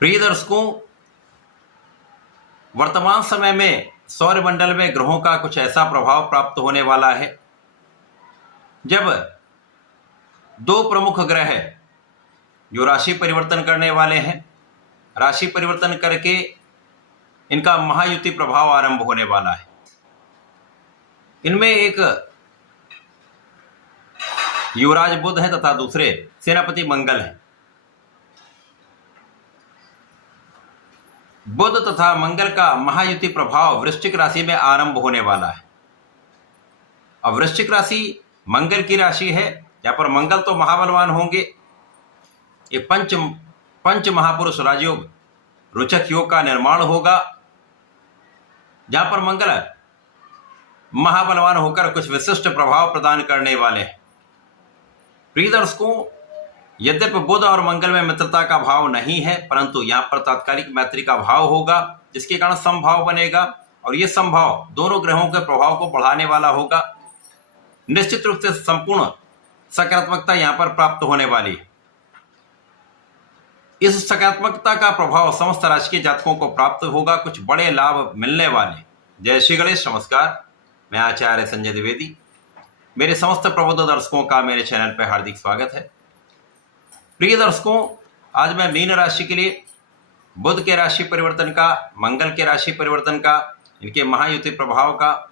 प्रिय दर्शकों, वर्तमान समय में सौरमंडल में ग्रहों का कुछ ऐसा प्रभाव प्राप्त होने वाला है जब दो प्रमुख ग्रह जो राशि परिवर्तन करने वाले हैं, राशि परिवर्तन करके इनका महायुति प्रभाव आरंभ होने वाला है। इनमें एक युवराज बुध है तथा दूसरे सेनापति मंगल हैं। बुध तथा मंगल का महायुति प्रभाव वृश्चिक राशि में आरंभ होने वाला है। अब वृश्चिक राशि मंगल की राशि है, जहां पर मंगल तो महाबलवान होंगे। ये पंच महापुरुष राजयोग रोचक योग का निर्माण होगा, जहां पर मंगल महाबलवान होकर कुछ विशिष्ट प्रभाव प्रदान करने वाले हैं। प्रिय दर्शकों, यद्यपि बुध और मंगल में मित्रता का भाव नहीं है, परंतु यहाँ पर तात्कालिक मैत्री का भाव होगा, जिसके कारण समभाव बनेगा और ये समभाव दोनों ग्रहों के प्रभाव को बढ़ाने वाला होगा। निश्चित रूप से संपूर्ण सकारात्मकता यहाँ पर प्राप्त होने वाली है। इस सकारात्मकता का प्रभाव समस्त राशि के जातकों को प्राप्त होगा, कुछ बड़े लाभ मिलने वाले। जय श्री गणेश। नमस्कार, मैं आचार्य संजय द्विवेदी। मेरे समस्त प्रबुद्ध दर्शकों का मेरे चैनल पर हार्दिक स्वागत है। प्रिय दर्शकों, आज मैं मीन राशि के लिए बुध के राशि परिवर्तन का, मंगल के राशि परिवर्तन का, इनके महायुति प्रभाव का,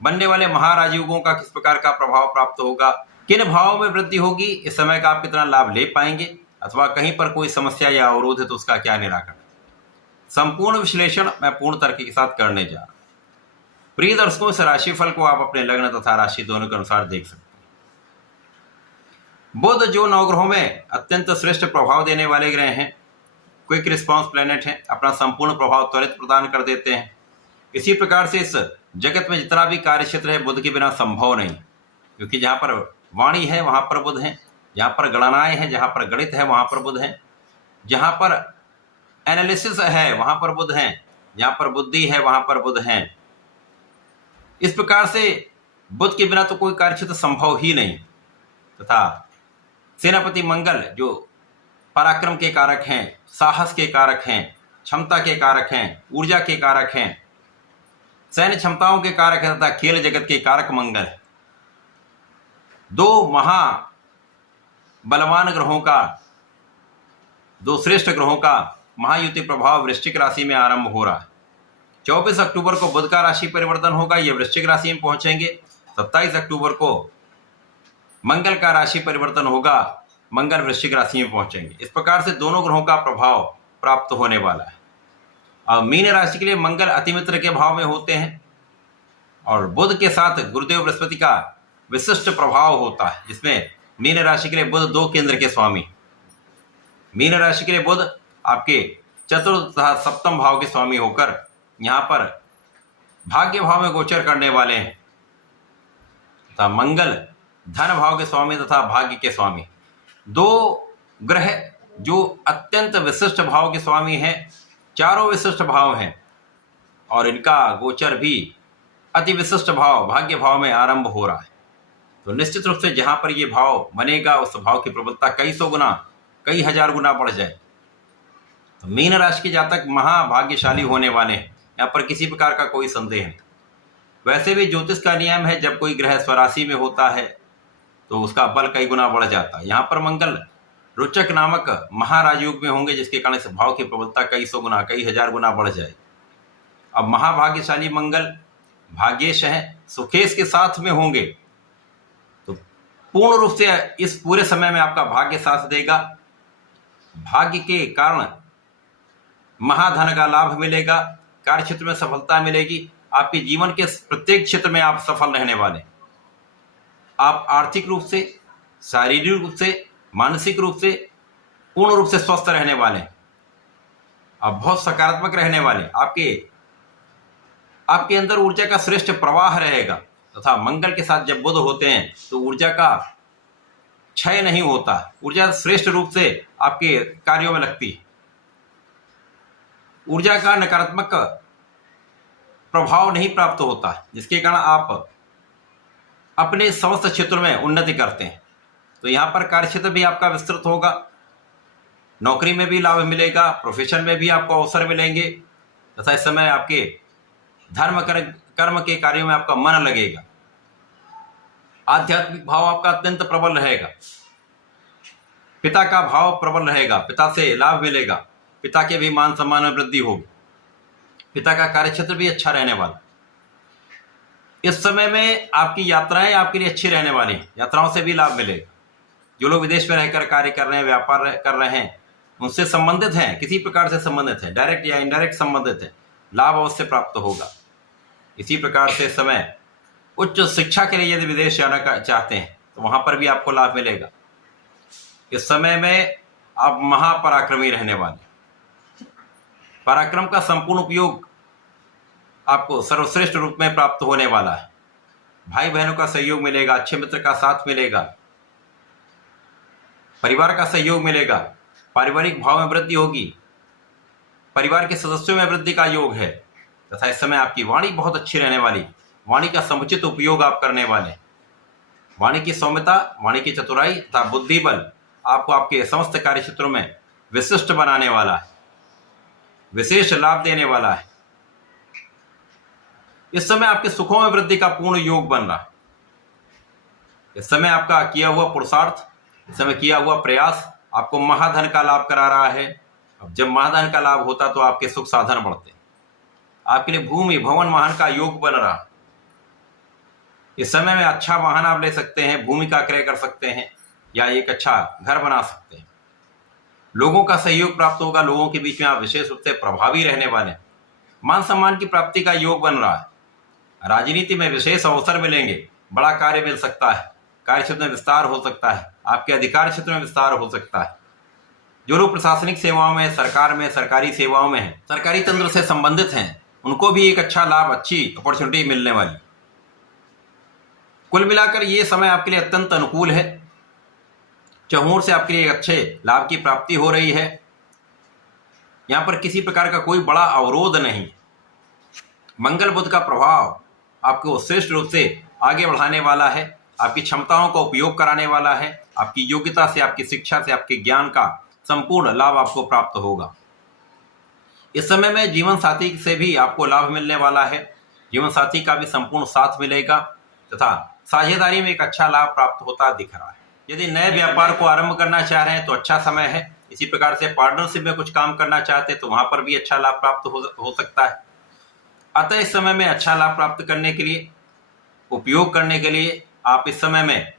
बनने वाले महाराजयोगों का किस प्रकार का प्रभाव प्राप्त होगा, किन भावों में वृद्धि होगी, इस समय का आप कितना लाभ ले पाएंगे, अथवा कहीं पर कोई समस्या या अवरोध है तो उसका क्या निराकरण, संपूर्ण विश्लेषण मैं पूर्ण तर्क के साथ करने जा रहा हूं। प्रिय दर्शकों, इस राशिफल को आप अपने लग्न तथा राशि दोनों के अनुसार देख सकते हैं। बुध जो नवग्रहों में अत्यंत श्रेष्ठ प्रभाव देने वाले ग्रह हैं, क्विक रिस्पांस प्लैनेट हैं, अपना संपूर्ण प्रभाव त्वरित प्रदान कर देते हैं। इसी प्रकार से इस जगत में जितना भी कार्य क्षेत्र है, बुध के बिना संभव नहीं, क्योंकि जहाँ पर वाणी है वहाँ पर बुध हैं, जहाँ पर गणनाएं हैं, जहाँ पर गणित है वहाँ पर बुध हैं, जहाँ पर एनालिसिस है वहाँ पर बुध हैं, जहाँ पर बुद्धि है वहाँ पर बुध हैं। इस प्रकार से बुध के बिना तो कोई कार्य क्षेत्र संभव ही नहीं। तथा सेनापति मंगल जो पराक्रम के कारक हैं, साहस के कारक हैं, क्षमता के कारक हैं, ऊर्जा के कारक हैं, सैन्य क्षमताओं के कारक हैं तथा खेल जगत के कारक मंगल। दो महा बलवान ग्रहों का, दो श्रेष्ठ ग्रहों का महायुति प्रभाव वृश्चिक राशि में आरंभ हो रहा है। 24 अक्टूबर को बुध का राशि परिवर्तन होगा, ये वृश्चिक राशि में पहुंचेंगे। 27 अक्टूबर को मंगल का राशि परिवर्तन होगा, मंगल वृश्चिक राशि में पहुंचेंगे। इस प्रकार से दोनों ग्रहों का प्रभाव प्राप्त होने वाला है। अब मीन राशि के लिए मंगल अतिमित्र के भाव में होते हैं और बुध के साथ गुरुदेव बृहस्पति का विशिष्ट प्रभाव होता है, जिसमें मीन राशि के लिए बुध दो केंद्र के स्वामी। मीन राशि के लिए बुध आपके चतुर्थ तथा सप्तम भाव के स्वामी होकर यहाँ पर भाग्य भाव में गोचर करने वाले हैं तथा मंगल धन भाव के स्वामी तथा भाग्य के स्वामी। दो ग्रह जो अत्यंत विशिष्ट भाव के स्वामी हैं, चारों विशिष्ट भाव हैं और इनका गोचर भी अति विशिष्ट भाव भाग्य भाव में आरंभ हो रहा है। तो निश्चित रूप से जहां पर ये भाव बनेगा, उस भाव की प्रबलता कई सौ गुना, कई हजार गुना बढ़ जाए। तो मीन राशि के जातक महाभाग्यशाली होने वाले हैं, यहाँ पर किसी प्रकार का कोई संदेह नहीं। वैसे भी ज्योतिष का नियम है, जब कोई ग्रह स्वराशि में होता है तो उसका बल कई गुना बढ़ जाता है। यहाँ पर मंगल रोचक नामक महाराजयोग में होंगे, जिसके कारण इस भाव की प्रबलता कई सौ गुना, कई हजार गुना बढ़ जाए। अब महाभाग्यशाली मंगल भाग्येश हैं, सुखेश के साथ में होंगे, तो पूर्ण रूप से इस पूरे समय में आपका भाग्य साथ देगा। भाग्य के कारण महाधन का लाभ मिलेगा, कार्य क्षेत्र में सफलता मिलेगी, आपके जीवन के प्रत्येक क्षेत्र में आप सफल रहने वाले। आप आर्थिक रूप से, शारीरिक रूप से, मानसिक रूप से पूर्ण रूप से स्वस्थ रहने वाले, आप बहुत सकारात्मक रहने वाले। आपके अंदर ऊर्जा का श्रेष्ठ प्रवाह रहेगा तथा मंगल के साथ जब बुध होते हैं तो ऊर्जा का क्षय नहीं होता, ऊर्जा श्रेष्ठ रूप से आपके कार्यों में लगती है। ऊर्जा का नकारात्मक प्रभाव नहीं प्राप्त होता, जिसके कारण आप अपने समस्त क्षेत्रों में उन्नति करते हैं। तो यहाँ पर कार्य क्षेत्र भी आपका विस्तृत होगा। नौकरी में भी लाभ मिलेगा, प्रोफेशन में भी आपको अवसर मिलेंगे तथा इस समय आपके कर्म के कार्यों में आपका मन लगेगा। आध्यात्मिक भाव आपका अत्यंत प्रबल रहेगा। पिता का भाव प्रबल रहेगा, पिता से लाभ मिलेगा, पिता के भी मान सम्मान में वृद्धि होगी, पिता का कार्यक्षेत्र भी अच्छा रहने वाला। इस समय में आपकी यात्राएं आपके लिए अच्छी रहने वाली हैं, यात्राओं से भी लाभ मिलेगा। जो लोग विदेश में रहकर कार्य कर रहे हैं, व्यापार कर रहे हैं, उनसे संबंधित हैं, किसी प्रकार से संबंधित हैं, डायरेक्ट या इनडायरेक्ट संबंधित हैं, लाभ अवश्य प्राप्त होगा। इसी प्रकार से समय उच्च शिक्षा के लिए यदि विदेश जाना चाहते हैं तो वहां पर भी आपको लाभ मिलेगा। इस समय में आप महापराक्रमी रहने वाले, पराक्रम का संपूर्ण उपयोग आपको सर्वश्रेष्ठ रूप में प्राप्त होने वाला है। भाई बहनों का सहयोग मिलेगा, अच्छे मित्र का साथ मिलेगा, परिवार का सहयोग मिलेगा, पारिवारिक भाव में वृद्धि होगी, परिवार के सदस्यों में वृद्धि का योग है तथा इस समय आपकी वाणी बहुत अच्छी रहने वाली, वाणी का समुचित उपयोग आप करने वाले। वाणी की सौम्यता, वाणी की चतुराई तथा बुद्धि बल आपको आपके समस्त कार्य क्षेत्रों में विशिष्ट बनाने वाला है, विशेष लाभ देने वाला है। इस समय आपके सुखों में वृद्धि का पूर्ण योग बन रहा है। इस समय आपका किया हुआ पुरुषार्थ, इस समय किया हुआ प्रयास आपको महाधन का लाभ करा रहा है। अब जब महाधन का लाभ होता तो आपके सुख साधन बढ़ते, आपके लिए भूमि भवन वाहन का योग बन रहा। इस समय में अच्छा वाहन आप ले सकते हैं, भूमि का क्रय कर सकते हैं या एक अच्छा घर बना सकते हैं। लोगों का सहयोग प्राप्त होगा, लोगों के बीच में आप विशेष रूप से प्रभावी रहने वाले। मान सम्मान की प्राप्ति का योग बन रहा है। राजनीति में विशेष अवसर मिलेंगे, बड़ा कार्य मिल सकता है, कार्य क्षेत्र में विस्तार हो सकता है, आपके अधिकार क्षेत्र में विस्तार हो सकता है। जो लोग प्रशासनिक सेवाओं में, सरकार में, सरकारी सेवाओं में हैं, सरकारी तंत्र से संबंधित हैं, उनको भी एक अच्छा लाभ, अच्छी अपॉर्चुनिटी मिलने वाली। कुल मिलाकर ये समय आपके लिए अत्यंत अनुकूल है। चहुर से आपके लिए एक अच्छे लाभ की प्राप्ति हो रही है। यहाँ पर किसी प्रकार का कोई बड़ा अवरोध नहीं। मंगल बुध का प्रभाव आपको श्रेष्ठ रूप से आगे बढ़ाने वाला है, आपकी क्षमताओं का उपयोग कराने वाला है, आपकी योग्यता से, आपकी शिक्षा से, आपके ज्ञान का संपूर्ण लाभ आपको प्राप्त होगा। इस समय में जीवन साथी से भी आपको लाभ मिलने वाला है, जीवन साथी का भी संपूर्ण साथ मिलेगा तथा साझेदारी में एक अच्छा लाभ प्राप्त होता दिख रहा है। यदि नए व्यापार को आरंभ करना चाह रहे हैं तो अच्छा समय है। इसी प्रकार से पार्टनरशिप में कुछ काम करना चाहते हैं तो वहां पर भी अच्छा लाभ प्राप्त हो सकता है। अतः इस समय में अच्छा लाभ प्राप्त करने के लिए, उपयोग करने के लिए आप इस समय में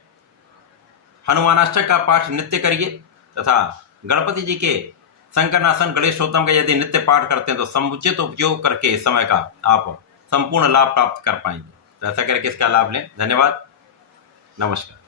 हनुमानाष्टक का पाठ नित्य करिए तथा गणपति जी के शंकरनाशन गणेशोत्तम का यदि नित्य पाठ करते हैं तो समुचित उपयोग करके इस समय का आप संपूर्ण लाभ प्राप्त कर पाएंगे। तो ऐसा करके इसका लाभ लें। धन्यवाद, नमस्कार।